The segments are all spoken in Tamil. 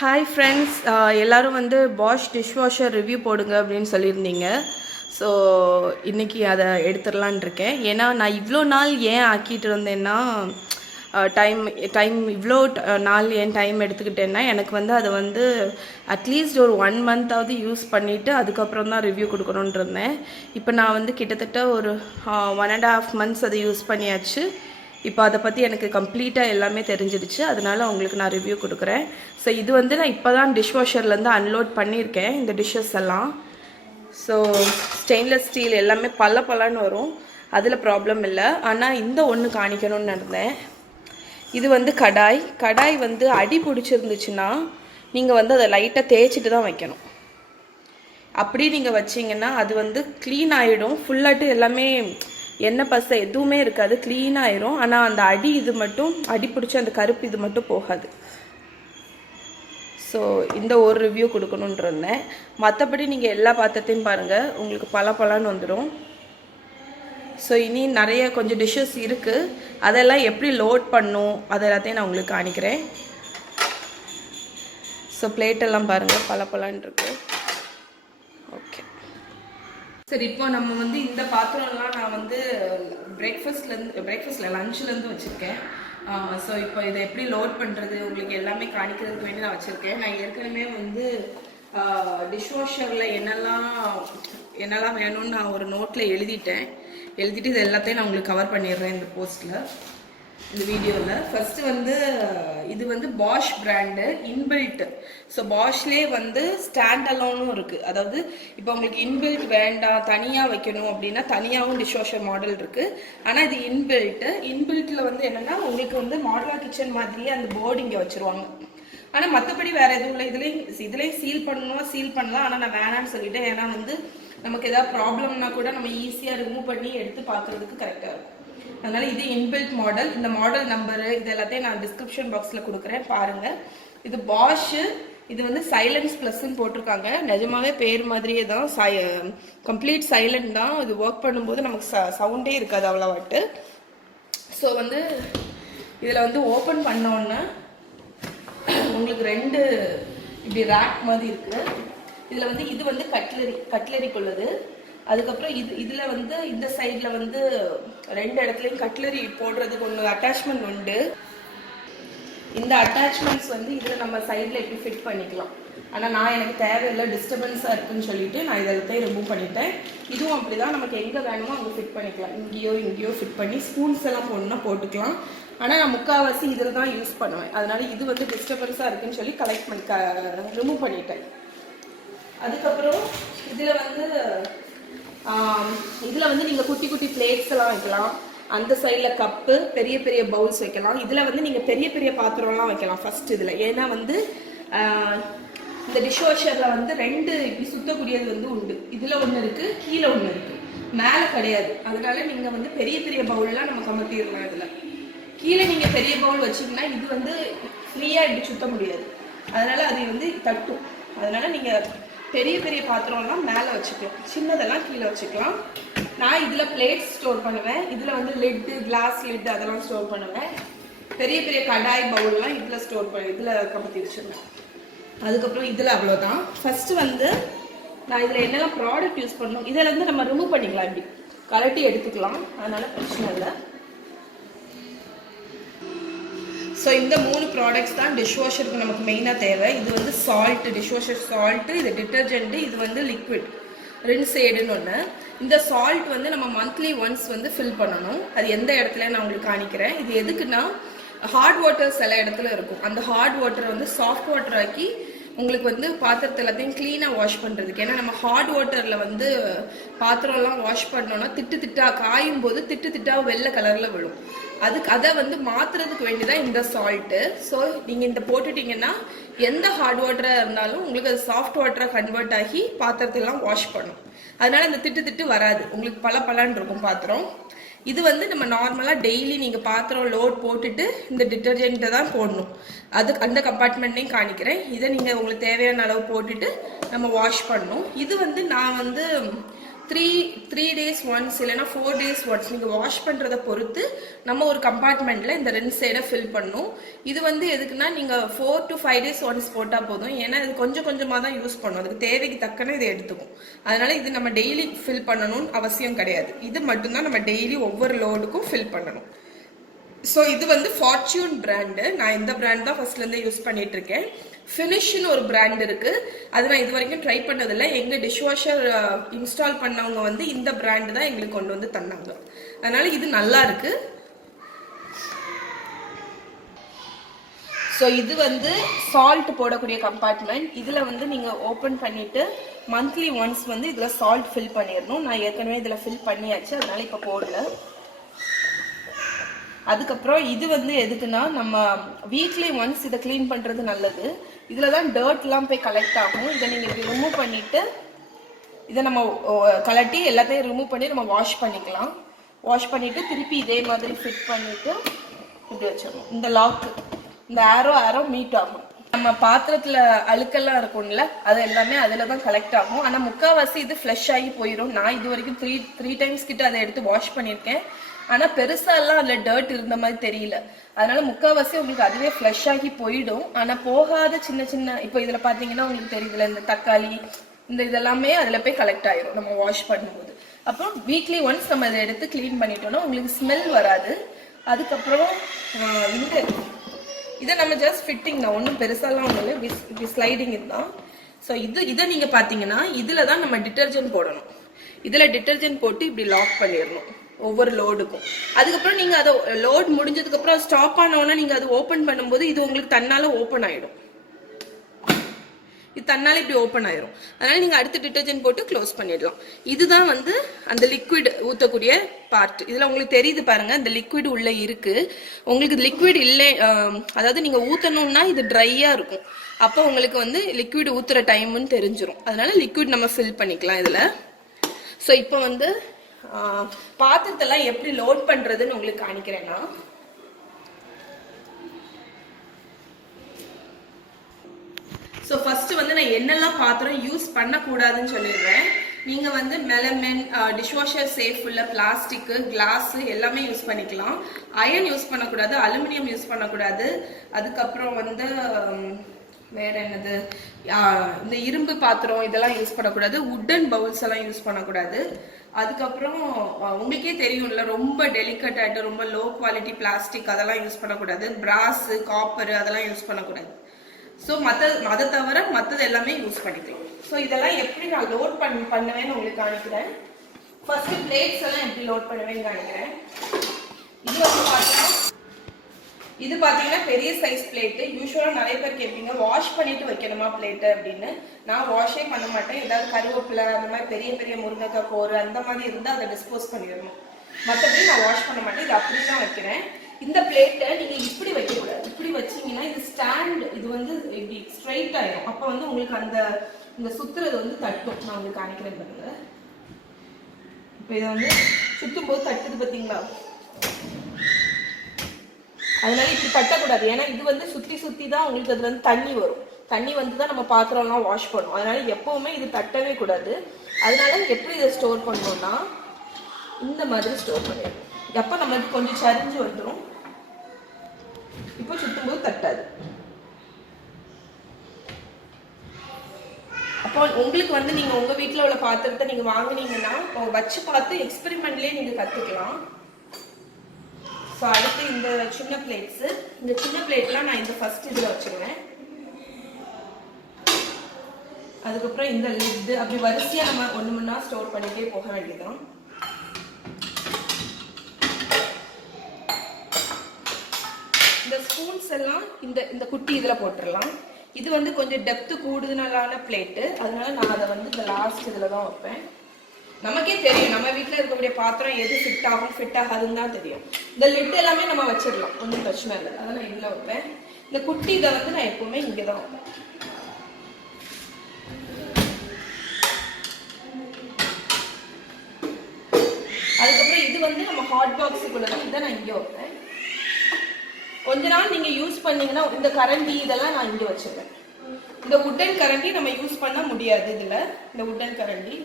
ஹாய் ஃப்ரெண்ட்ஸ், எல்லோரும் வந்து பாஷ் டிஷ்வாஷர் ரிவ்யூ போடுங்க அப்படின்னு சொல்லியிருந்தீங்க. ஸோ இன்றைக்கி அதை எடுத்துடலான் இருக்கேன். ஏன்னா நான் இவ்வளோ நாள் ஏன் ஆக்கிட்டு இருந்தேன்னா டைம் இவ்வளோ நாள் ஏன் டைம் எடுத்துக்கிட்டேன்னா எனக்கு வந்து அதை வந்து அட்லீஸ்ட் ஒரு 1 மந்த்தாவது யூஸ் பண்ணிவிட்டு அதுக்கப்புறம் தான் ரிவ்யூ கொடுக்கணுன்னு இருந்தேன். இப்போ நான் வந்து கிட்டத்தட்ட ஒரு 1.5 months அதை யூஸ் பண்ணியாச்சு. இப்போ அதை பற்றி எனக்கு கம்ப்ளீட்டாக எல்லாமே தெரிஞ்சிடுச்சு. அதனால் உங்களுக்கு நான் ரிவ்யூ கொடுக்குறேன். ஸோ இது வந்து நான் இப்போ தான் டிஷ்வாஷர்லேருந்து அன்லோட் பண்ணியிருக்கேன் இந்த டிஷ்ஷஸ் எல்லாம். ஸோ ஸ்டெயின்லெஸ் ஸ்டீல் எல்லாமே பல்லன்னு வரும், அதில் ப்ராப்ளம் இல்லை. ஆனால் இந்த ஒன்று காணிக்கணும்னு இருந்தேன். இது வந்து கடாய் வந்து அடி பிடிச்சிருந்துச்சுன்னா நீங்கள் வந்து அதை லைட்டாக தேய்ச்சிட்டு தான் வைக்கணும். அப்படி நீங்கள் வச்சிங்கன்னா அது வந்து க்ளீன் ஆகிடும். ஃபுல்லாட்டு எல்லாமே எண்ணெய் பசை எதுவுமே இருக்காது, க்ளீனாக ஆயிரும். ஆனால் அந்த இது மட்டும் அடி பிடிச்சி அந்த கருப்பு இது மட்டும் போகாது. ஸோ இந்த ஒரு ரிவ்யூ கொடுக்கணுன்னு இருந்தேன். மற்றபடி நீங்கள் எல்லா பாத்திரத்தையும் பாருங்கள், உங்களுக்கு பலன்னு வந்துடும். ஸோ இனி நிறைய கொஞ்சம் டிஷ்ஷஸ் இருக்குது, அதெல்லாம் எப்படி லோட் பண்ணும் அது எல்லாத்தையும் நான் உங்களுக்கு காணிக்கிறேன். ஸோ பிளேட்டெல்லாம் பாருங்கள், பலன்னு இருக்குது. ஓகே சரி, இப்போ நம்ம வந்து இந்த பாத்திரம்லாம் நான் வந்து பிரேக்ஃபாஸ்ட்டில் லஞ்சுலேருந்து வச்சுருக்கேன். ஸோ இப்போ இதை எப்படி லோட் பண்ணுறது உங்களுக்கு எல்லாமே காணிக்கிறதுக்கு வேண்டி நான் வச்சுருக்கேன். நான் ஏற்கனவே வந்து டிஷ்வாஷரில் என்னெல்லாம் வேணும்னு நான் ஒரு நோட்டில் எழுதிட்டு இது எல்லாத்தையும் நான் உங்களுக்கு கவர் பண்ணிடுறேன் இந்த போஸ்ட்டில், இந்த வீடியோவில். ஃபஸ்ட்டு வந்து இது வந்து பாஷ் பிராண்டு இன்பில்ட். ஸோ பாஷ்லேயே வந்து ஸ்டாண்ட் அலோனும் இருக்குது. அதாவது இப்போ உங்களுக்கு இன்பில்ட் வேண்டாம், தனியாக வைக்கணும் அப்படின்னா தனியாகவும் டிஷ்வாஷர் மாடல் இருக்குது. ஆனால் இது இன்பில்ட்டில் வந்து என்னென்னா உங்களுக்கு வந்து மாடலர் கிச்சன் மாதிரியே அந்த போர்டு இங்கே வச்சுருவாங்க. ஆனால் மற்றபடி வேறு எதுவும் இல்லை. இதுலேயும் சீல் பண்ணலாம். ஆனால் நான் வேணான்னு சொல்லிட்டேன். ஏன்னா வந்து நமக்கு ஏதாவது ப்ராப்ளம்னா கூட நம்ம ஈஸியாக ரிமூவ் பண்ணி எடுத்து பார்க்குறதுக்கு கரெக்டாக இருக்கும். அதனால் இது இன்பில்ட் மாடல். இந்த மாடல் நம்பரு இது எல்லாத்தையும் நான் டிஸ்கிரிப்ஷன் பாக்ஸில் கொடுக்குறேன், பாருங்கள். இது பாஷு. இது வந்து சைலன்ஸ் ப்ளஸ்ன்னு போட்டிருக்காங்க. நிஜமாவே பேர் மாதிரியே தான், கம்ப்ளீட் சைலண்ட் தான். இது ஒர்க் பண்ணும்போது நமக்கு சவுண்டே இருக்காது அவ்வளோவாட்டு. ஸோ வந்து இதில் வந்து ஓப்பன் பண்ணோன்னே உங்களுக்கு 2 இப்படி ரேக் மாதிரி இருக்குது. இதில் வந்து இது வந்து கட்லரிக்குள்ளது. அதுக்கப்புறம் இதில் வந்து இந்த சைடில் வந்து 2 இடத்துலையும் கட்லரி போடுறதுக்கு ஒன்று அட்டாச்மெண்ட் உண்டு. இந்த அட்டாச்மெண்ட்ஸ் வந்து இதில் நம்ம சைடில் எப்படி ஃபிட் பண்ணிக்கலாம். ஆனால் எனக்கு தேவையில்லை, டிஸ்டர்பன்ஸாக இருக்குன்னு சொல்லிட்டு நான் இதெல்லாத்தையும் ரிமூவ் பண்ணிட்டேன். இதுவும் அப்படி தான், நமக்கு எங்கே வேணுமோ அங்கே ஃபிட் பண்ணிக்கலாம். இங்கேயோ ஃபிட் பண்ணி ஸ்பூன்ஸ் எல்லாம் போடணுன்னா போட்டுக்கலாம். ஆனால் நான் முக்கால்வாசி இதில் தான் யூஸ் பண்ணுவேன். அதனால் இது வந்து டிஸ்டர்பன்ஸாக இருக்குன்னு சொல்லி ரிமூவ் பண்ணிட்டேன். அதுக்கப்புறம் இதில் வந்து நீங்கள் குட்டி பிளேட்ஸ் எல்லாம் வைக்கலாம். அந்த சைடில் கப்பு, பெரிய பவுல்ஸ் வைக்கலாம். இதில் வந்து நீங்கள் பெரிய பாத்திரம்லாம் வைக்கலாம் ஃபஸ்ட் இதில். ஏன்னா வந்து இந்த டிஷ்வாஷரில் வந்து 2 இப்படி சுத்தக்கூடியது வந்து உண்டு. இதில் ஒன்று இருக்குது, கீழே ஒன்று இருக்குது, மேலே கிடையாது. அதனால நீங்கள் வந்து பெரிய பவுல்லாம் நம்ம கமத்திடலாம். இதில் கீழே நீங்கள் பெரிய பவுல் வச்சிங்கன்னா இது வந்து ஃப்ரீயாக இப்படி சுத்த முடியாது. அதனால் அது வந்து தட்டும். அதனால் நீங்கள் பெரிய பாத்திரம்லாம் மேலே வச்சுக்கலாம், சின்னதெல்லாம் கீழே வச்சுக்கலாம். நான் இதில் பிளேட்ஸ் ஸ்டோர் பண்ணுவேன். இதில் வந்து லிட்டு, கிளாஸ் லிட்டு அதெல்லாம் ஸ்டோர் பண்ணுவேன். பெரிய கடாய் பவுல்லாம் இதில் கமத்தி வச்சுருவேன். அதுக்கப்புறம் இதில் அவ்வளோதான். ஃபஸ்ட்டு வந்து நான் இதில் என்னெல்லாம் ப்ராடக்ட் யூஸ் பண்ணணும் இதில் வந்து நம்ம ரிமூவ் பண்ணிக்கலாம், இப்படி கலட்டி எடுத்துக்கலாம். அதனால் பிரச்சனை இல்லை. ஸோ இந்த 3 ப்ராடக்ட்ஸ் தான் டிஷ்வாஷருக்கு நமக்கு மெயினாக தேவை. இது வந்து டிஷ்வாஷர் சால்ட்டு, இது டிட்டர்ஜென்ட்டு, இது வந்து லிக்விட் ரின்ஸ் ஏடுன்னு ஒன்று. இந்த சால்ட் வந்து நம்ம மந்த்லி ஒன்ஸ் வந்து ஃபில் பண்ணணும். அது எந்த இடத்துல நான் உங்களுக்கு காணிக்கிறேன். இது எதுக்குன்னா ஹார்ட் வாட்டர் சில இடத்துல இருக்கும். அந்த ஹார்ட் வாட்டரை வந்து சாஃப்ட் வாட்டர் ஆக்கி உங்களுக்கு வந்து பாத்திரத்தை எல்லாத்தையும் க்ளீனாக வாஷ் பண்ணுறதுக்கு. ஏன்னா நம்ம ஹாட் வாட்டரில் வந்து பாத்திரம்லாம் வாஷ் பண்ணோன்னா காயும் போது திட்டாக வெள்ளை கலரில் விழும். அதை வந்து மாற்றுறதுக்கு வேண்டிதான் இந்த சால்ட்டு. ஸோ நீங்கள் இந்த போட்டுட்டிங்கன்னா எந்த ஹார்ட் வாட்டராக இருந்தாலும் உங்களுக்கு அது சாஃப்ட் வாட்டராக கன்வெர்ட் ஆகி பாத்திரத்தெல்லாம் வாஷ் பண்ணும். அதனால் அந்த திட்டு வராது, உங்களுக்கு பலன்னு இருக்கும் பாத்திரம். இது வந்து நம்ம நார்மலாக டெய்லி நீங்கள் பாத்திரம் லோட் போட்டுட்டு இந்த டிட்டர்ஜென்ட்டை தான் போடணும். அந்த கம்பார்ட்மெண்ட்டையும் காணிக்கிறேன். இதை நீங்கள் உங்களுக்கு தேவையான அளவு போட்டுட்டு நம்ம வாஷ் பண்ணணும். இது வந்து நான் வந்து த்ரீ டேஸ் ஒன்ஸ் இல்லைன்னா 4 days ஒன்ஸ் நீங்கள் வாஷ் பண்ணுறதை பொறுத்து நம்ம ஒரு கம்பார்ட்மெண்ட்டில் இந்த 2 சைடை ஃபில் பண்ணணும். இது வந்து எதுக்குன்னா நீங்கள் 4 to 5 days ஒன்ஸ் போட்டால் போதும். ஏன்னா இது கொஞ்சம் கொஞ்சமாக தான் யூஸ் பண்ணணும், அதுக்கு தேவைக்கு தக்கன இதை எடுத்துக்கும். அதனால இது நம்ம டெய்லி ஃபில் பண்ணணும்னு அவசியம் கிடையாது. இது மட்டும்தான் நம்ம டெய்லி ஒவ்வொரு லோடுக்கும் ஃபில் பண்ணணும். ஸோ இது வந்து ஃபார்ச்சூன் பிராண்டு. நான் இந்த பிராண்ட் தான் ஃபர்ஸ்ட்லேருந்து யூஸ் பண்ணிட்டு இருக்கேன். ஃபினிஷ்னு ஒரு பிராண்ட் இருக்கு, அது நான் இது வரைக்கும் ட்ரை பண்ணதில்லை. எங்கள் டிஷ்வாஷர் இன்ஸ்டால் பண்ணவங்க வந்து இந்த பிராண்டு தான் எங்களுக்கு கொண்டு வந்து தந்தாங்க. அதனால இது நல்லா இருக்கு. ஸோ இது வந்து சால்ட் போடக்கூடிய கம்பார்ட்மெண்ட். இதில் வந்து நீங்கள் ஓப்பன் பண்ணிட்டு மந்த்லி ஒன்ஸ் வந்து இதில் சால்ட் ஃபில் பண்ணிடணும். நான் ஏற்கனவே இதில் ஃபில் பண்ணியாச்சு, அதனால இப்போ போடல. அதுக்கப்புறம் இது வந்து எதுக்குன்னா நம்ம வீக்லி ஒன்ஸ் இதை க்ளீன் பண்ணுறது நல்லது. இதில் தான் டர்ட்லாம் போய் கலெக்ட் ஆகும். இதை நீங்கள் இப்படி ரிமூவ் பண்ணிவிட்டு இதை நம்ம கலட்டி எல்லாத்தையும் ரிமூவ் பண்ணி நம்ம வாஷ் பண்ணிக்கலாம். வாஷ் பண்ணிவிட்டு திருப்பி இதே மாதிரி ஃபிட் பண்ணிவிட்டு இப்படி வச்சிடணும். இந்த லாக்கு இந்த ஆரோ மீட் ஆகும். நம்ம பாத்திரத்தில் அழுக்கெல்லாம் இருக்கும்ல, அது எல்லாமே அதில் தான் கலெக்ட் ஆகும். ஆனால் முக்கால்வாசி இது ஃப்ளஷ் ஆகி போயிடும். நான் இது வரைக்கும் த்ரீ டைம்ஸ் கிட்ட அதை எடுத்து வாஷ் பண்ணியிருக்கேன். ஆனால் பெருசாலாம் அதில் டர்ட் இருந்த மாதிரி தெரியல. அதனால முக்கால்வாசி உங்களுக்கு அதுவே ஃப்ளஷ் ஆகி போயிடும். ஆனால் போகாத சின்ன சின்ன இப்போ இதில் பார்த்தீங்கன்னா உங்களுக்கு தெரியுதுல, இந்த தக்காளி இந்த இதெல்லாமே அதில் போய் கலெக்ட் ஆயிடும் நம்ம வாஷ் பண்ணும்போது. அப்புறம் வீக்லி ஒன்ஸ் நம்ம இதை எடுத்து க்ளீன் பண்ணிட்டோம்னா உங்களுக்கு ஸ்மெல் வராது. அதுக்கப்புறம் இதை நம்ம ஜஸ்ட் ஃபிட்டிங் தான், ஒன்றும் பெருசாலாம் ஒன்றும் இல்லை, இப்படி ஸ்லைடிங் இதுதான். ஸோ இதை நீங்கள் பார்த்தீங்கன்னா இதில் தான் நம்ம டிட்டர்ஜென்ட் போடணும். இதில் டிட்டர்ஜென்ட் போட்டு இப்படி லாக் பண்ணிடணும் ஒவ்வொரு லோடுக்கும். அதுக்கப்புறம் நீங்கள் அதை லோட் முடிஞ்சதுக்கப்புறம் ஸ்டாப் ஆனோன்னா நீங்கள் அதை ஓப்பன் பண்ணும்போது இது உங்களுக்கு தன்னால் ஓப்பன் ஆகிடும். இது தன்னால இப்படி ஓப்பன் ஆயிரும். அதனால நீங்கள் அடுத்த டிட்டர்ஜென்ட் போட்டு க்ளோஸ் பண்ணிடலாம். இதுதான் வந்து அந்த லிக்விட் ஊற்றக்கூடிய பார்ட். இதில் உங்களுக்கு தெரியுது பாருங்க, இந்த லிக்விட் உள்ளே இருக்கு. உங்களுக்கு லிக்விட் இல்லை, அதாவது நீங்கள் ஊற்றணும்னா இது ட்ரையாக இருக்கும். அப்போ உங்களுக்கு வந்து லிக்விட் ஊற்றுற டைமுன்னு தெரிஞ்சிடும். அதனால லிக்விட் நம்ம ஃபில் பண்ணிக்கலாம் இதில். ஸோ இப்போ வந்து பாத்திரத்தெல்லாம் எப்படி லோட் பண்றதுன்னு உங்களுக்கு காணிக்கிறேன்னா, ஸோ ஃபர்ஸ்ட் வந்து நான் என்னெல்லாம் பாத்திரம் யூஸ் பண்ணக்கூடாதுன்னு சொல்லிடுறேன். நீங்க வந்து மெலமென், டிஷ்வாஷர் சேஃப் உள்ள பிளாஸ்டிக், கிளாஸ் எல்லாமே யூஸ் பண்ணிக்கலாம். அயன் யூஸ் பண்ணக்கூடாது, அலுமினியம் யூஸ் பண்ணக்கூடாது. அதுக்கப்புறம் வந்து வேற என்னது, இந்த இரும்பு பாத்திரம் இதெல்லாம் யூஸ் பண்ணக்கூடாது. உட்டன் பவுல்ஸ் எல்லாம் யூஸ் பண்ணக்கூடாது. அதுக்கப்புறம் உங்களுக்கே தெரியும்ல, ரொம்ப டெலிகேட் ஆகிட்டு ரொம்ப லோ குவாலிட்டி பிளாஸ்டிக் அதெல்லாம் யூஸ் பண்ணக்கூடாது. பிராஸ், காப்பர் அதெல்லாம் யூஸ் பண்ணக்கூடாது. ஸோ அதை தவிர மற்றது எல்லாமே யூஸ் பண்ணிக்கலாம். ஸோ இதெல்லாம் எப்படி நான் லோட் பண்ணுவேன்னு உங்களுக்கு காணிக்கிறேன். ஃபர்ஸ்ட் பிளேட்ஸ் எல்லாம் எப்படி லோட் பண்ணுவேன்னு காணிக்கிறேன். இது வந்து இது பார்த்தீங்கன்னா பெரிய சைஸ் பிளேட்டு. யூஸ்வலாக நிறைய பேர் கேட்பீங்க வாஷ் பண்ணிட்டு வைக்கணுமா பிளேட்டு அப்படின்னு. நான் வாஷே பண்ண மாட்டேன். ஏதாவது கருவேப்பிலை அந்த மாதிரி பெரிய பெரிய முருங்கைக்காய் கோரு அந்த மாதிரி இருந்தால் அதை டிஸ்போஸ் பண்ணிடணும். மற்றபடி நான் வாஷ் பண்ண மாட்டேன், இது அப்படி தான் வைக்கிறேன். இந்த பிளேட்டை நீங்கள் இப்படி வைக்கக்கூடாது. இப்படி வச்சிங்கன்னா இது ஸ்டாண்ட், இது வந்து இப்படி ஸ்ட்ரைட் ஆகிடும். அப்போ வந்து உங்களுக்கு இந்த சுற்றுறது வந்து தட்டும். நான் உங்களுக்கு காணிக்கிறேன் பாருங்க. இப்போ இதை வந்து சுற்றும் போது தட்டுது பார்த்தீங்களா? அதனால இப்படி தட்டக்கூடாது. ஏன்னா இது வந்து சுற்றி தான் உங்களுக்கு அதுல இருந்து தண்ணி வரும். தண்ணி வந்து தான் நம்ம பாத்திரம்லாம் வாஷ் பண்ணுவோம். அதனால எப்பவுமே இது தட்டவே கூடாது. அதனால எப்படி இதை ஸ்டோர் பண்ணணும்னா இந்த மாதிரி ஸ்டோர் பண்ணிடணும். எப்போ நம்மளுக்கு கொஞ்சம் சரிஞ்சு வந்துடும். இப்போ சுற்றும் போது தட்டாது. அப்போ உங்களுக்கு வந்து நீங்க உங்க வீட்டில் உள்ள பாத்திரத்தை நீங்க வாங்கினீங்கன்னா வச்சு பார்த்து எக்ஸ்பெரிமெண்ட்லேயே நீங்க கத்துக்கலாம். ஸோ அடுத்து இந்த சின்ன பிளேட்ஸு, இந்த சின்ன பிளேட்லாம் நான் இந்த ஃபர்ஸ்ட் இதில் வச்சுருவேன். அதுக்கப்புறம் இந்த லிட்டு அப்படி வரிசையாக நம்ம ஒன்று ஒன்றா ஸ்டோர் பண்ணிட்டே போக வேண்டியதுதான். இந்த ஸ்பூன்ஸ் எல்லாம் இந்த குட்டி இதில் போட்டுடலாம். இது வந்து கொஞ்சம் டெப்த்து கூடுதலான பிளேட்டு, அதனால நான் அதை வந்து இந்த லாஸ்ட் இதில் தான் வைப்பேன். நமக்கே தெரியும் நம்ம வீட்டில் இருக்கக்கூடிய பாத்திரம் எது ஃபிட் ஆகும் ஃபிட் ஆகாதுன்னு தான் தெரியும். இந்த லிட் எல்லாமே நம்ம வச்சிடலாம், ஒன்றும் பிரச்சனை இல்லை. அதை நான் இதில் வைப்பேன். இந்த குட்டி இதை வந்து நான் எப்பவுமே இங்கே தான் வைப்பேன். அதுக்கப்புறம் இது வந்து நம்ம ஹாட் பாக்ஸுக்குள்ளதான், இதை நான் இங்கே வைப்பேன். கொஞ்ச நாள் நீங்கள் யூஸ் பண்ணீங்கன்னா இந்த கரண்டி இதெல்லாம் நான் இங்கே வச்சிருவேன். இந்த உட்டன் கரண்டி நம்ம யூஸ் பண்ண முடியாது இதில். இந்த உட்டன் கரண்டி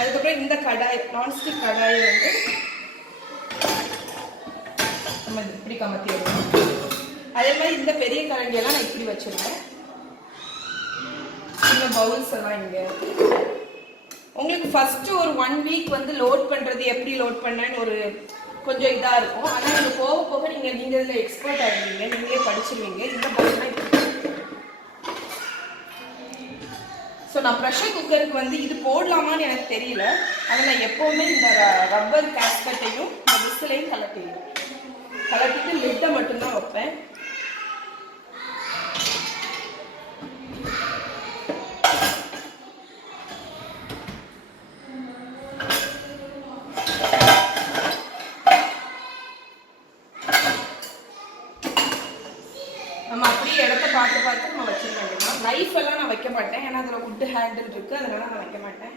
அதுக்கப்புறம் இந்த கடாய், நான்ஸ்டிக் கடாயை வந்து நம்ம இப்படி கமத்தி விடுவோம். அதே மாதிரி இந்த பெரிய கரண்டியெல்லாம் நான் இப்படி வச்சிருக்கேன். இந்த பவுல்ஸ் எல்லாம் இங்கே உங்களுக்கு ஃபர்ஸ்ட் ஒரு 1 வீக் வந்து லோட் பண்றது எப்படி லோட் பண்ணேன்னு ஒரு கொஞ்சம் இதா இருக்கும். ஆனால் நீங்க போக போக நீங்க இதுல எக்ஸ்பர்ட் ஆகிடுவீங்க, நீங்களே படிச்சிருவீங்க. இந்த பவுல்லாம் ஸோ நான் ப்ரெஷர் குக்கருக்கு வந்து இது போடலாமான்னு எனக்கு தெரியல. ஆனால் நான் எப்போவுமே இந்த ரப்பர் கேஸ்கட்டையும் இந்த விசிலையும் கலட்டிட்டு லிட்டை மட்டும்தான் வைப்பேன். நம்ம அப்படியே இடத்த பார்த்து நம்ம வச்சிருக்க வேண்டியதான். நைஃப் எல்லாம் நான் வைக்க மாட்டேன், ஏன்னா அதில் வுட் ஹேண்டில் இருக்கு, அதனால நான் வைக்க மாட்டேன்.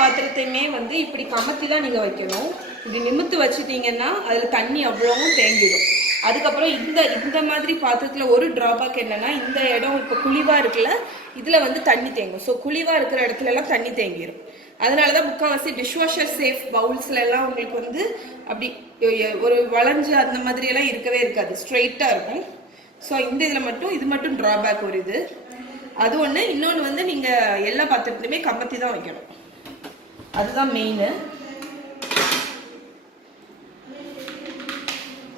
பாத்திரத்தையுமே வந்து இப்படி கமத்தி தான் நீங்க வைக்கணும். இப்படி நிமித்து வச்சுட்டீங்கன்னா அதுல தண்ணி அவ்வளவும் தேங்கிடும். அதுக்கப்புறம் இந்த மாதிரி பாத்திரத்துல ஒரு டிராபேக் என்னன்னா, இந்த இடம் இப்போ குழிவா இருக்குல்ல, இதுல வந்து தண்ணி தேங்கும். ஸோ குழிவா இருக்கிற இடத்துல எல்லாம் தண்ணி தேங்கிடும். அதனாலதான் முக்கால்வாசி டிஷ்வாஷர் சேஃப் பவுல்ஸ்ல எல்லாம் உங்களுக்கு வந்து அப்படி ஒரு வளைஞ்சு அந்த மாதிரி எல்லாம் இருக்கவே இருக்காது, ஸ்ட்ரெயிட்டா இருக்கும். ஸோ இந்த இது மட்டும் டிராபேக் ஒரு இது. அது ஒண்ணு. இன்னொன்று வந்து நீங்க எல்லா பாத்திரத்துலையுமே கமத்தி தான் வைக்கணும், அதுதான் மெயின்.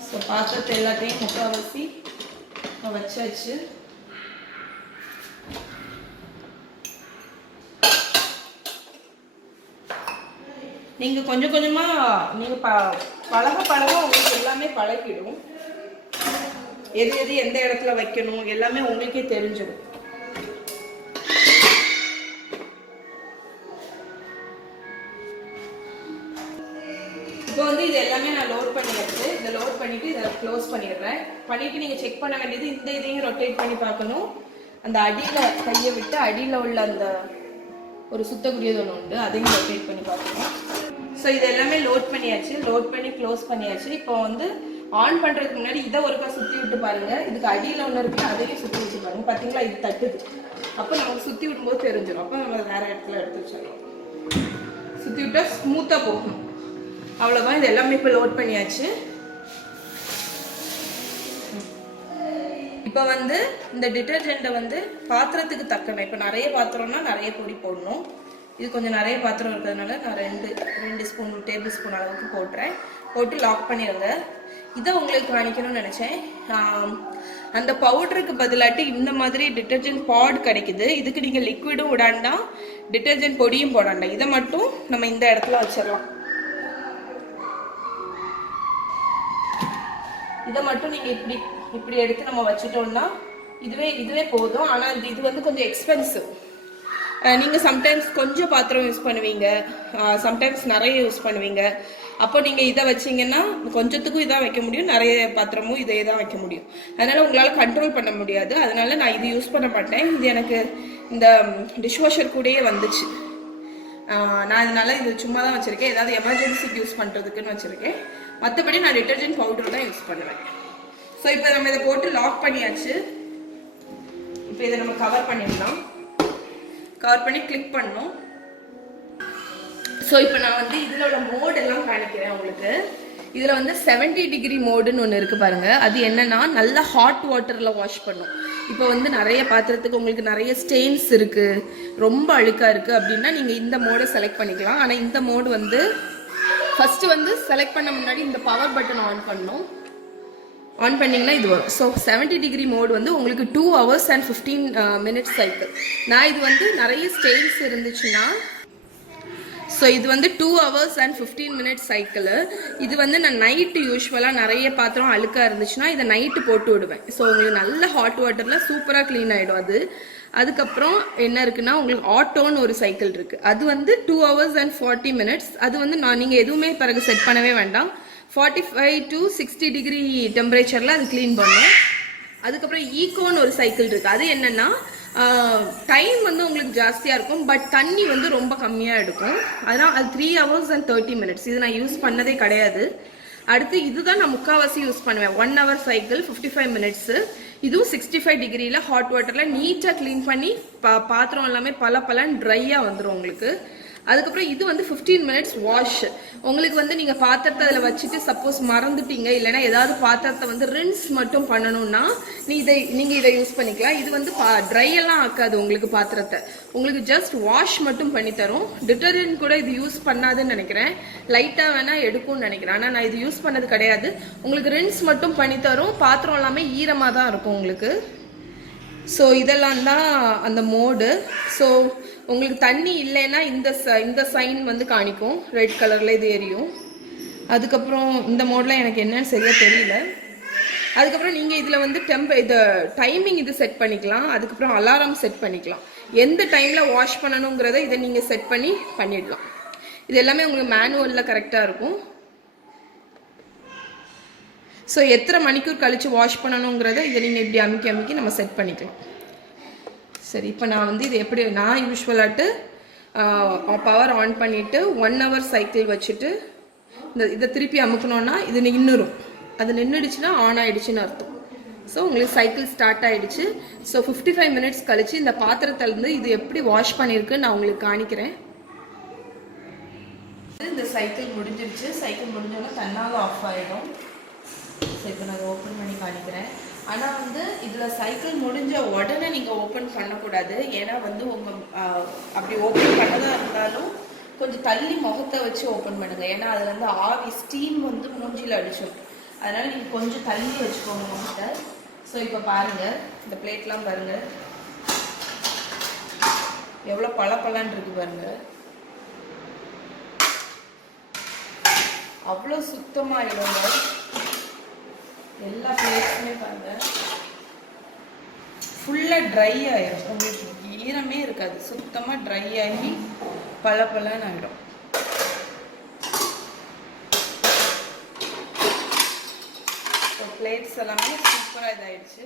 ஸோ பாத்திரத்தை எல்லாத்தையும் முக்கால்வாசி வச்சாச்சு. நீங்க கொஞ்சம் கொஞ்சமா நீங்க பழக உங்களுக்கு எல்லாமே பழகிடும். எது எந்த இடத்துல வைக்கணும் எல்லாமே உங்களுக்கே தெரிஞ்சிடும். இப்போ வந்து இது எல்லாமே நான் லோட் பண்ணிடுறது. இதை லோட் பண்ணிட்டு இதை க்ளோஸ் பண்ணிடுறேன். பண்ணிட்டு நீங்க செக் பண்ண வேண்டியது இந்த இதையும் ரொட்டேட் பண்ணி பார்க்கணும். அந்த அடியில கையை விட்டு அடியில உள்ள அந்த ஒரு சுத்தக்கூடியது ஒன்று உண்டு, அதையும் ரொட்டேட் பண்ணி பார்க்கணும். ஸோ இது எல்லாமே லோட் பண்ணியாச்சு, லோட் பண்ணி க்ளோஸ் பண்ணியாச்சு. இப்போ வந்து ஆன் பண்றதுக்கு முன்னாடி இதை ஒருக்கா சுத்தி விட்டு பாருங்க. இதுக்கு அடியில ஒன்று இருக்கு, அதையும் சுத்தி விட்டு பாருங்க. பாத்தீங்களா, இது தட்டுது. அப்போ நமக்கு சுத்தி விடும்போது தெரிஞ்சிடும். அப்போ நம்ம வேற இடத்துல எடுத்து வச்சிடலாம். சுத்தி விட்டா ஸ்மூத்தா போகும். அவ்வளவுதான். இது எல்லாமே இப்போ லோட் பண்ணியாச்சு. இப்போ வந்து இந்த டிட்டர்ஜென்ட்டை வந்து பாத்திரத்துக்கு தக்கணும். இப்போ நிறைய பாத்திரம்னா நிறைய பொடி போடணும். இது கொஞ்சம் நிறைய பாத்திரம் இருக்கிறதுனால நான் ரெண்டு ஸ்பூன் டேபிள் ஸ்பூன் அளவுக்கு போட்டு லாக் பண்ணிடுங்க. இதை உங்களுக்கு காணிக்கணும்னு நினச்சேன். அந்த பவுடருக்கு பதிலாட்டி இந்த மாதிரி டிட்டர்ஜென்ட் பாட் கிடைக்குது. இதுக்கு நீங்கள் லிக்விடும் விடாண்டா, டிட்டர்ஜென்ட் பொடியும் போடாண்டா. இதை மட்டும் நம்ம இந்த இடத்துல வச்சிடலாம். இதை மட்டும் நீங்கள் இப்படி எடுத்து நம்ம வச்சுட்டோம்னா இதுவே போதும். ஆனால் இது வந்து கொஞ்சம் எக்ஸ்பென்சிவ். நீங்கள் சம்டைம்ஸ் கொஞ்சம் பாத்திரம் யூஸ் பண்ணுவீங்க, சம்டைம்ஸ் நிறைய யூஸ் பண்ணுவீங்க. அப்போ நீங்கள் இதை வச்சிங்கன்னா கொஞ்சத்துக்கும் இதான் வைக்க முடியும், நிறைய பாத்திரமும் இதை தான் வைக்க முடியும். அதனால் உங்களால் கண்ட்ரோல் பண்ண முடியாது. அதனால நான் இது யூஸ் பண்ண மாட்டேன். இது எனக்கு இந்த டிஷ்வாஷர் கூடயே வந்துச்சு. நான் இதனால இது சும்மா தான் வச்சுருக்கேன், ஏதாவது எமர்ஜென்சிக்கு யூஸ் பண்ணுறதுக்குன்னு வச்சுருக்கேன். மற்றபடி நான் டிட்டர்ஜென்ட் பவுடர் தான் யூஸ் பண்ணுவேன். ஸோ இப்போ நம்ம இதை போட்டு லாக் பண்ணியாச்சு. இப்போ இதை நம்ம கவர் பண்ணிடலாம். கவர் பண்ணி கிளிக் பண்ணணும். ஸோ இப்போ நான் வந்து இதில் உள்ள மோடெல்லாம் காணிக்கிறேன் உங்களுக்கு. இதில் வந்து 70 டிகிரி மோடுன்னு ஒன்று இருக்குது பாருங்கள். அது என்னன்னா நல்லா ஹாட் வாட்டரில் வாஷ் பண்ணும். இப்போ வந்து நிறைய பாத்திரத்துக்கு உங்களுக்கு நிறைய ஸ்டெயின்ஸ் இருக்குது, ரொம்ப அழுக்காக இருக்குது அப்படின்னா நீங்கள் இந்த மோடை செலக்ட் பண்ணிக்கலாம். ஆனால் இந்த மோடு வந்து ஃபஸ்ட்டு வந்து செலக்ட் பண்ண முன்னாடி இந்த பவர் பட்டன் ஆன் பண்ணணும். ஆன் பண்ணிங்கன்னா இது வரும். ஸோ 70 டிகிரி மோடு வந்து உங்களுக்கு 2 hours and 15 minutes சைக்கிள். நான் இது வந்து நிறைய ஸ்டெயின்ஸ் இருந்துச்சுன்னா, ஸோ இது வந்து 2 hours and 15 minutes சைக்கிள். இது வந்து நான் நைட்டு யூஸ்வலாக நிறைய பாத்திரம் அழுக்காக இருந்துச்சுன்னா இதை நைட்டு போட்டு விடுவேன். ஸோ உங்களுக்கு நல்ல ஹாட் வாட்டரில் சூப்பராக க்ளீன் ஆகிடும் அது. அதுக்கப்புறம் என்ன இருக்குன்னா, உங்களுக்கு ஆட்டோன்னு ஒரு சைக்கிள் இருக்குது. அது வந்து 2 hours and 40 minutes. அது வந்து நீங்கள் எதுவுமே பிறகு செட் பண்ணவே வேண்டாம். 45 to 60 டிகிரி டெம்பரேச்சரில் அது க்ளீன் பண்ணும். அதுக்கப்புறம் ஈகோன்னு ஒரு சைக்கிள் இருக்குது. அது என்னென்னா டைம் வந்து உங்களுக்கு ஜாஸ்தியாக இருக்கும், பட் தண்ணி வந்து ரொம்ப கம்மியாக எடுக்கும். அதனால் அது 3 hours and 30 minutes. இது நான் யூஸ் பண்ணதே கிடையாது. அடுத்து இதுதான் நான் முக்கால்வாசி யூஸ் பண்ணுவேன். 1 hour சைக்கிள் 55 minutes. இதுவும் 65 degreeல ஹாட் வாட்டரில் நீட்டாக க்ளீன் பண்ணி பாத்திரம் எல்லாமே பலன்னு ட்ரையாக வந்துடும் உங்களுக்கு. அதுக்கப்புறம் இது வந்து 15 minutes வாஷ். உங்களுக்கு வந்து நீங்கள் பாத்திரத்தை அதில் வச்சுட்டு சப்போஸ் மறந்துட்டீங்க இல்லைன்னா ஏதாவது பாத்திரத்தை வந்து ரின்ஸ் மட்டும் பண்ணணும்னா நீங்கள் இதை யூஸ் பண்ணிக்கலாம். இது வந்து ட்ரை எல்லாம் ஆக்காது உங்களுக்கு பாத்திரத்தை, உங்களுக்கு ஜஸ்ட் வாஷ் மட்டும் பண்ணி தரும். டிட்டர்ஜென்ட் கூட இது யூஸ் பண்ணாதுன்னு நினைக்கிறேன், லைட்டாக வேணால் எடுக்கும்னு நினைக்கிறேன். ஆனால் நான் இது யூஸ் பண்ணது கிடையாது. உங்களுக்கு ரின்ஸ் மட்டும் பண்ணி தரும், பாத்திரம் எல்லாமே ஈரமாக தான் இருக்கும் உங்களுக்கு. ஸோ இதெல்லாம் தான் அந்த மோடு. ஸோ உங்களுக்கு தண்ணி இல்லைன்னா இந்த சைன் வந்து காணிக்கும், ரெட் கலரில் இது எரியும். அதுக்கப்புறம் இந்த மோடில் எனக்கு என்னன்னு சரியாக தெரியல. அதுக்கப்புறம் நீங்கள் இதில் வந்து இது டைமிங் இது செட் பண்ணிக்கலாம். அதுக்கப்புறம் அலாரம் செட் பண்ணிக்கலாம். எந்த டைமில் வாஷ் பண்ணணுங்கிறத இதை நீங்கள் செட் பண்ணிடலாம். இது எல்லாமே உங்களுக்கு மேனுவலில் கரெக்டாக இருக்கும். ஸோ எத்தனை மணிக்கூர் கழித்து வாஷ் பண்ணணுங்கிறத இதை நீங்கள் இப்படி அமுக்கி நம்ம செட் பண்ணிக்கலாம். சரி, இப்போ நான் வந்து இது எப்படி நான் யூஸ்வலாட்டு பவர் ஆன் பண்ணிவிட்டு 1 hour சைக்கிள் வச்சுட்டு இதை திருப்பி அமுக்கணுன்னா இது நின்றுடும். அது நின்றுடுச்சுன்னா ஆன் ஆகிடுச்சின்னு அர்த்தம். ஸோ உங்களுக்கு சைக்கிள் ஸ்டார்ட் ஆகிடுச்சு. ஸோ 55 minutes கழித்து இந்த பாத்திரத்திலேருந்து இது எப்படி வாஷ் பண்ணியிருக்குன்னு நான் உங்களுக்கு காணிக்கிறேன். இந்த சைக்கிள் முடிஞ்சிருச்சு. சைக்கிள் முடிஞ்சோன்னா தன்னால் ஆஃப் ஆகிடும். ஸோ இப்போ நான் ஓப்பன் பண்ணி காணிக்கிறேன். ஆனால் வந்து இதில் சைக்கிள் முடிஞ்ச உடனே நீங்கள் ஓப்பன் பண்ணக்கூடாது. ஏன்னா வந்து உங்கள் அப்படி ஓப்பன் பண்ணதாக இருந்தாலும் கொஞ்சம் தள்ளி முகத்தை வச்சு ஓப்பன் பண்ணுங்கள். ஏன்னா அதில் வந்து ஆவி ஸ்டீம் வந்து மூஞ்சியில் அடிச்சிடும். அதனால் நீங்கள் கொஞ்சம் தள்ளி வச்சுக்கோங்க முகத்தை. ஸோ இப்போ பாருங்கள், இந்த பிளேட்லாம் பாருங்கள் எவ்வளோ பழப்பழன்னு இருக்கு பாருங்கள். அவ்வளோ சுத்தமாகிடுங்க எல்லா பிளேட்ஸுமே பாருங்கள். ஃபுல்லாக ட்ரை ஆகிடும், உங்களுக்கு ஈரமே இருக்காது, சுத்தமாக ட்ரை ஆகி பழன்னு ஆகிடும். பிளேட்ஸ் எல்லாமே சூப்பராக இதாகிடுச்சு.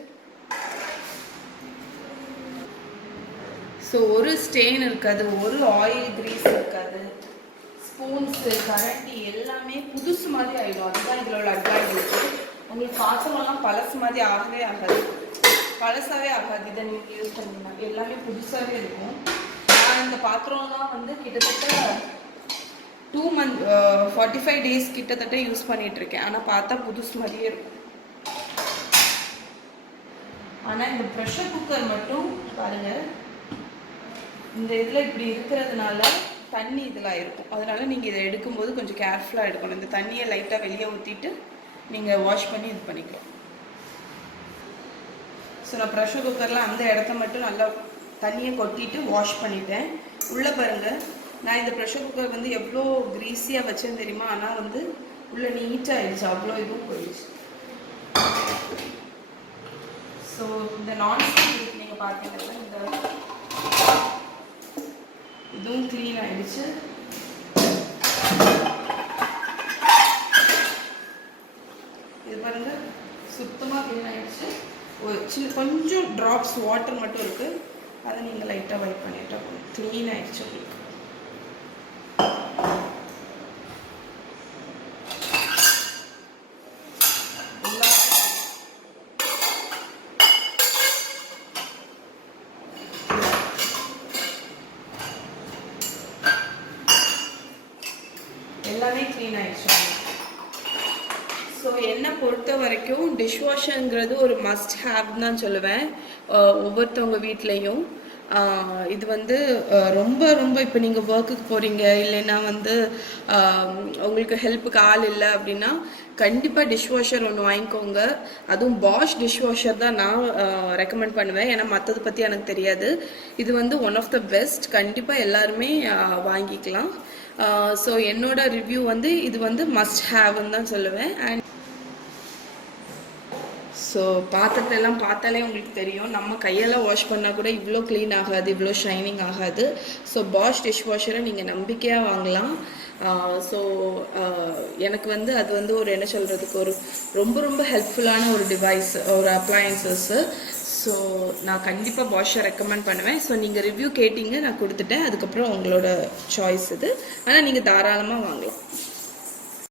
ஸோ ஒரு ஸ்டெயின் இருக்காது, ஒரு ஆயில் கிரீஸ் இருக்காது. ஸ்பூன்ஸு கரண்டி எல்லாமே புதுசு மாதிரி ஆகிடும். அதுதான் இதில் உள்ள அட்வான்டேஜ். உங்களுக்கு பாத்திரம்லாம் பழசு மாதிரி ஆகவே ஆகாது, பழசாகவே ஆகாது. இதை நீங்கள் யூஸ் பண்ணிங்கன்னா எல்லாமே புதுசாகவே இருக்கும். நான் இந்த பாத்திரம்லாம் வந்து கிட்டத்தட்ட 2 months 45 days கிட்டத்தட்ட யூஸ் பண்ணிகிட்ருக்கேன். ஆனால் பார்த்தா புதுசு மாதிரியே இருக்கும். ஆனால் இந்த ப்ரெஷர் குக்கர் மட்டும் பாருங்கள், இந்த இதில் இப்படி இருக்கிறதுனால தண்ணி இதில் இருக்கும். அதனால் நீங்கள் இதை எடுக்கும்போது கொஞ்சம் கேர்ஃபுல்லாக எடுக்கணும். இந்த தண்ணியை லைட்டாக வெளியே ஊற்றிட்டு நீங்கள் வாஷ் பண்ணி இது பண்ணிக்கலாம். ஸோ நான் ப்ரெஷர் குக்கரில் அந்த இடத்த மட்டும் நல்லா தண்ணியை கொட்டிட்டு வாஷ் பண்ணிட்டேன். உள்ளே பாருங்கள், நான் இந்த ப்ரெஷர் குக்கர் வந்து எவ்வளோ க்ரீஸியாக வச்சேன்னு தெரியுமா? ஆனால் வந்து உள்ளே நீட்டாக ஆயிடுச்சு, அவ்வளோ இதுவும் போயிடுச்சு. ஸோ இந்த நான்ஸ்டிக் நீங்கள் பார்த்தீங்கன்னா இந்த இதுவும் க்ளீன் ஆகிடுச்சு. இது பாருங்க சுத்தமாக க்ளீன் ஆகிடுச்சு. ஒரு கொஞ்சம் ட்ராப்ஸ் வாட்டர் மட்டும் இருக்குது, அதை நீங்கள் லைட்டாக வைப் பண்ணிட்டா க்ளீன் ஆகிடுச்சு உங்களுக்கு. எல்லாமே க்ளீன் ஆகிடுச்சு. ஸோ என்னை பொறுத்த வரைக்கும் டிஷ்வாஷருங்கிறது ஒரு மஸ்ட் ஹேவ் தான் சொல்லுவேன் ஒவ்வொருத்தவங்க வீட்லேயும். இது வந்து ரொம்ப ரொம்ப இப்போ நீங்கள் ஒர்க்குக்கு போகிறீங்க இல்லைன்னா வந்து உங்களுக்கு ஹெல்ப்புக்கு ஆள் இல்லை அப்படின்னா கண்டிப்பாக டிஷ்வாஷர் ஒன்று வாங்கிக்கோங்க. அதுவும் பாஷ் டிஷ்வாஷர் தான் நான் ரெக்கமெண்ட் பண்ணுவேன், ஏன்னா மற்றது பற்றி எனக்கு தெரியாது. இது வந்து ஒன் ஆஃப் த பெஸ்ட், கண்டிப்பாக எல்லாருமே வாங்கிக்கலாம். ஸோ என்னோட ரிவ்யூ வந்து இது வந்து மஸ்ட் ஹேவ்னு தான் சொல்லுவேன். அண்ட் ஸோ பாத்திரத்தெல்லாம் பார்த்தாலே உங்களுக்கு தெரியும், நம்ம கையெல்லாம் வாஷ் பண்ணால் கூட இவ்வளோ க்ளீன் ஆகாது, இவ்வளோ ஷைனிங் ஆகாது. ஸோ பாஷ் டிஷ்வாஷரை நீங்கள் நம்பிக்கையாக வாங்கலாம். ஸோ எனக்கு வந்து அது வந்து ஒரு என்ன சொல்கிறதுக்கு ஒரு ரொம்ப ரொம்ப ஹெல்ப்ஃபுல்லான ஒரு டிவைஸ், ஒரு அப்ளையன்சஸ்ஸு. ஸோ நான் கண்டிப்பாக பாஷை ரெக்கமெண்ட் பண்ணுவேன். ஸோ நீங்கள் ரிவ்யூ கேட்டிங்க, நான் கொடுத்துட்டேன். அதுக்கப்புறம் உங்களோட சாய்ஸ் இது, ஆனால் நீங்கள் தாராளமாக வாங்கலாம்.